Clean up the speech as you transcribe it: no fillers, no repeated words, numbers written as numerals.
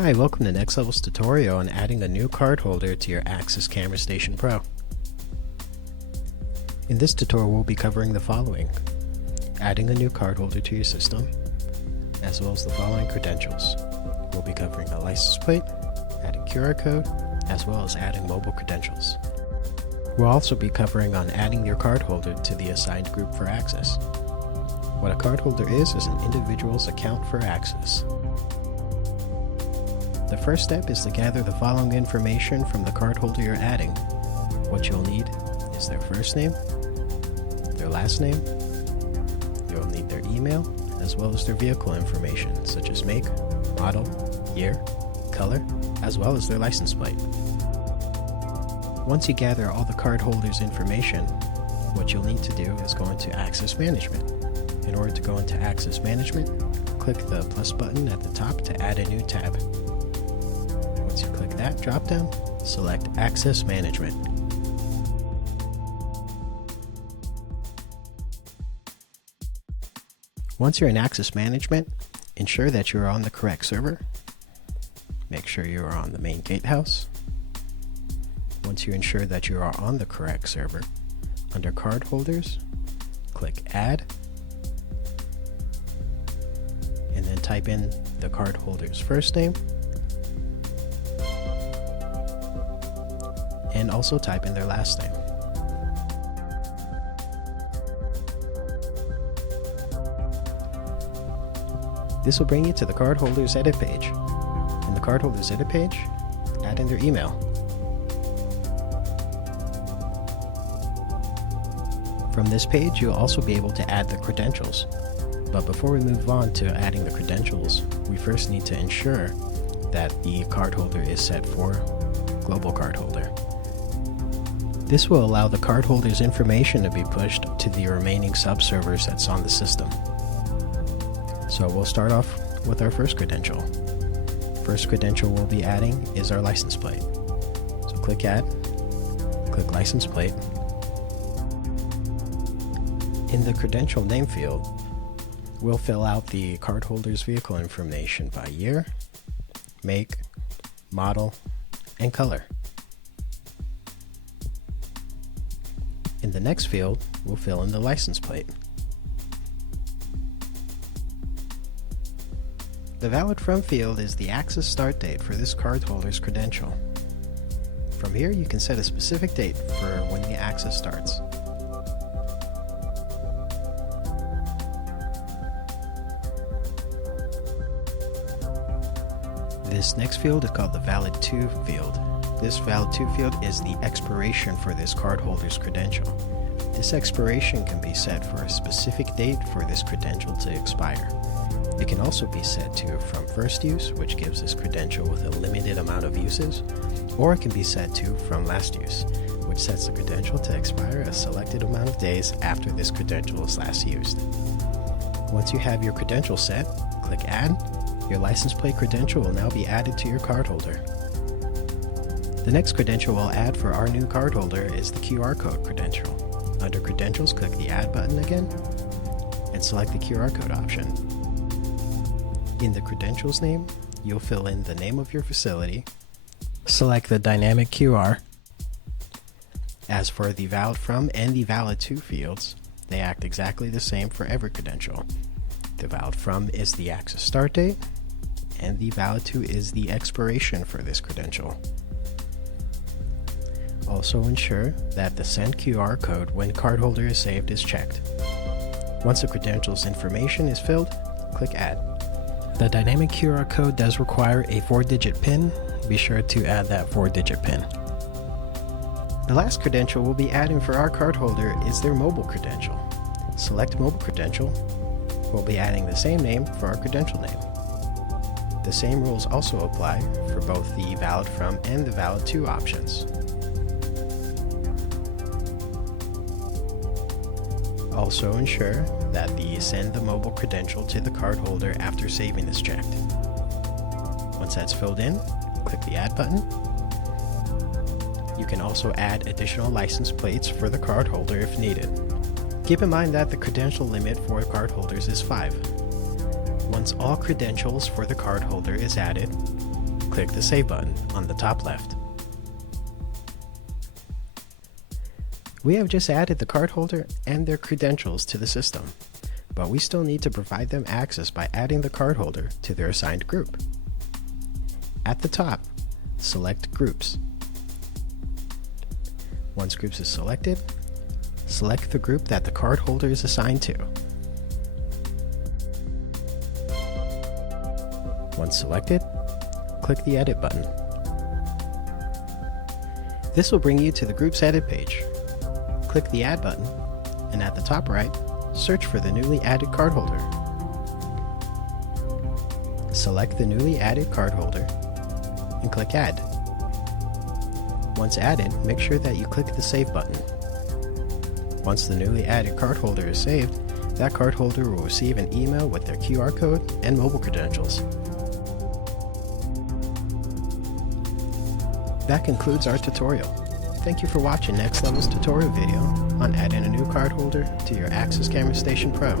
Hi, welcome to Next Level's tutorial on adding a new card holder to your ACS Camera Station Pro. In this tutorial we'll be covering the following: adding a new card holder to your system, as well as the following credentials. We'll be covering a license plate, adding QR code, as well as adding mobile credentials. We'll also be covering on adding your card holder to the assigned group for access. What a card holder is an individual's account for access. The first step is to gather the following information from the card holder you're adding. What you'll need is their first name, their last name, you'll need their email, as well as their vehicle information such as make, model, year, color, as well as their license plate. Once you gather all the card holder's information, what you'll need to do is go into Access Management. In order to go into Access Management, click the plus button at the top to add a new tab. Once you click that drop-down, select Access Management. Once you're in Access Management, ensure that you are on the correct server. Make sure you are on the main gatehouse. Once you ensure that you are on the correct server, under Card Holders, click Add, and then type in the card holder's first name, and also type in their last name. This will bring you to the card holder's edit page. In the card holder's edit page, add in their email. From this page, you'll also be able to add the credentials. But before we move on to adding the credentials, we first need to ensure that the card holder is set for Global Card Holder. This will allow the card holder's information to be pushed to the remaining subservers that's on the system. So we'll start off with our first credential. First credential we'll be adding is our license plate. So click Add, click License Plate. In the credential name field, we'll fill out the card holder's vehicle information by year, make, model, and color. In the next field, we'll fill in the license plate. The valid from field is the access start date for this card holder's credential. From here, you can set a specific date for when the access starts. This next field is called the valid to field. This valid to field is the expiration for this card holder's credential. This expiration can be set for a specific date for this credential to expire. It can also be set to from first use, which gives this credential with a limited amount of uses, or it can be set to from last use, which sets the credential to expire a selected amount of days after this credential is last used. Once you have your credential set, click Add. Your license plate credential will now be added to your card holder. The next credential we'll add for our new card holder is the QR code credential. Under Credentials, click the Add button again, and select the QR code option. In the credentials name, you'll fill in the name of your facility, select the dynamic QR. As for the valid from and the valid to fields, they act exactly the same for every credential. The valid from is the access start date, and the valid to is the expiration for this credential. Also ensure that the send QR code when cardholder is saved is checked. Once the credential's information is filled, click Add. The dynamic QR code does require a 4-digit PIN. Be sure to add that 4-digit PIN. The last credential we'll be adding for our card holder is their mobile credential. Select Mobile Credential. We'll be adding the same name for our credential name. The same rules also apply for both the valid from and the valid to options. Also ensure that the send the mobile credential to the card holder after saving is checked. Once that's filled in, click the Add button. You can also add additional license plates for the card holder if needed. Keep in mind that the credential limit for card holders is 5. Once all credentials for the card holder is added, click the Save button on the top left. We have just added the cardholder and their credentials to the system, but we still need to provide them access by adding the cardholder to their assigned group. At the top, select Groups. Once Groups is selected, select the group that the cardholder is assigned to. Once selected, click the Edit button. This will bring you to the Groups Edit page. Click the Add button, and at the top right, search for the newly added cardholder. Select the newly added cardholder and click Add. Once added, make sure that you click the Save button. Once the newly added cardholder is saved, that cardholder will receive an email with their QR code and mobile credentials. That concludes our tutorial. Thank you for watching Next Level's tutorial video on adding a new cardholder to your ACS Camera Station Pro.